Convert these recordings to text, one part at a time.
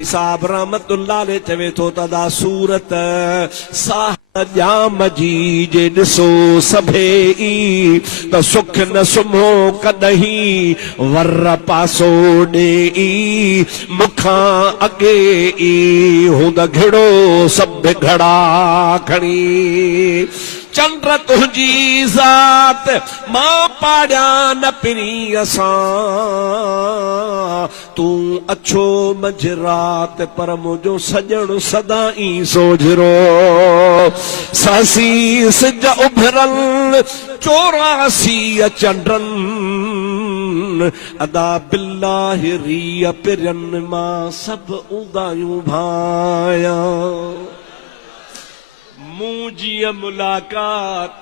साहब रहमतुल्लाह ने चवे तो तदा सूरत साहजाम जी जे ॾिसो सभे त सुख न सुम्हो कॾहिं वर पासो ॾे मुखां अॻे हूंद घिड़ो सभु घड़ा खणी चंद्र तुंहिंजी ज़ात मां पाड़िया न पिरी असां तू अछो मंझि रात पर मुंहिंजो सजण सदाई सोझरो सासी सिज उभरल 84 चंडन अदा बिल्लाहि रीअ पिरन मां सभु उदायूं भाया मुझी मुलाकात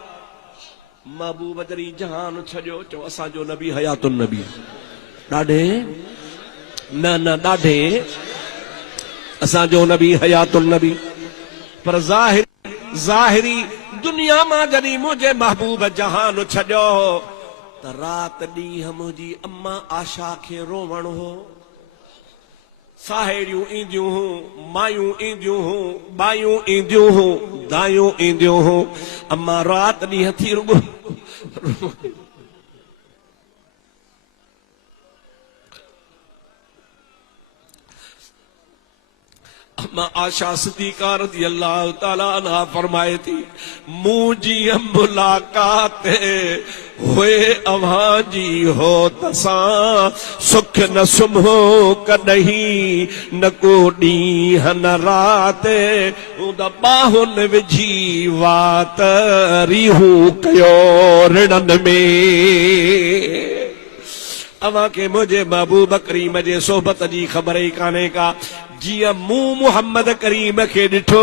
महबूब जरी जहान छो चो असांजो नबी हयातुन नबी ॾाढे न ॾाढे असांजो नबी हयातुन नबी पर ज़ाहिरी दुनिया मां जॾहिं मुझे महबूब जहान छो त रात ॾींहं मुंहिंजी अम्मा आशा खे रोवण हो साहेड़ियूं ईंदियूं हूं मायूं ईंदियूं हूं बायूं ईंदियूं हूं दायूं ईंदियूं हूं अम्मा रात ॾींहं थी रुगो अम्मा आशा सिद्दीक़ा रज़ियल्लाहु ताला अन्हा फरमाए थी मुंहिंजी मुलाकात हुए अव्हां जी हो तसां सुख न सुम्हो कॾहिं न को ॾींहं न रात हूंद बाहुनि विझी वात रीहूं कयो रिणनि में अवां के मुझे महबूब करीम जे सोबत जी ख़बर ई कान्हे का जिया मूं मोहम्मद करीम के ॾिठो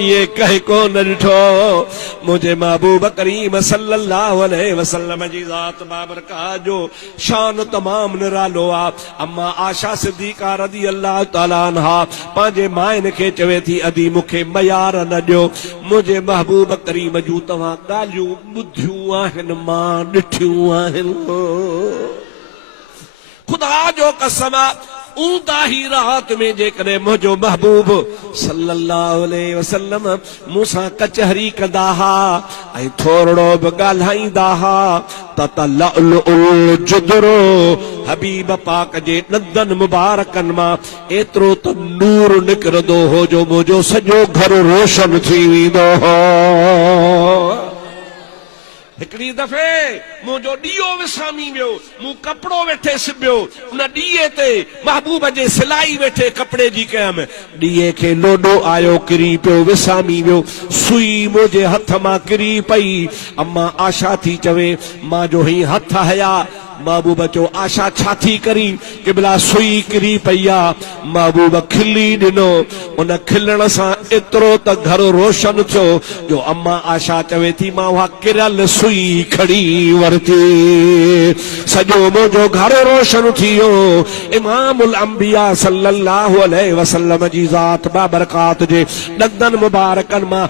ये कह को न ॾिठो मुझे महबूब करीम सल्लल्लाहु अलैहि वसल्लम जी ज़ात बाबरकात जो शान तमाम निरालो आ अम्मा आशा सिद्दीक़ा रज़ियल्लाहु ताला अन्हा पंहिंजे माइन खे चवे थी अदी मूंखे मयार न ॾियो मुझे महबूब करीम जूं तव्हां ॻाल्हियूं ॿुधियूं आहिनि मां ॾिठियूं आहिनि खुदा जो कसम ऊंदा ही रात में जेकॾहिं मुंहिंजो महबूब सल्लल्लाहु अलैहि वसल्लम मूंसां कचहरी कंदा हा ऐं थोरो बि ॻाल्हाईंदा हा त लुलुल जुदरो हबीब पाक जे ॾंदनि मुबारकनि मां एतिरो त नूर निकिरंदो हो जो मुंहिंजो सॼो घर रोशन थी वेंदो हो हिकिड़ी दफ़े मुंहिंजो ॾीओ विसामी वियो मूं कपिड़ो वेठे सिबियो उन ॾीए ते महबूब जे सिलाई वेठे कपिड़े जी कयमि ॾीए खे लोॾो आयो किरी पियो विसामी वियो सुई मुंहिंजे हथ मां किरी पई अम्मा आशा थी चवे मां जो ही हथ हया महबूब चो आशा छा थी करी किबला सुई किरी पई आहे महबूब खिली ॾिनो उन खिलण सां एतिरो त घर रोशन थियो जो अम्मा आशा चवे थी मां उहा किरल सुई खड़ी वरिती सॼो मुंहिंजो घर रोशन थी वियो इमामुल अंबिया सल्लल्लाहु अलैहि वसल्लम जी ज़ात बाबरकात जे ॾंदनि मुबारकनि मां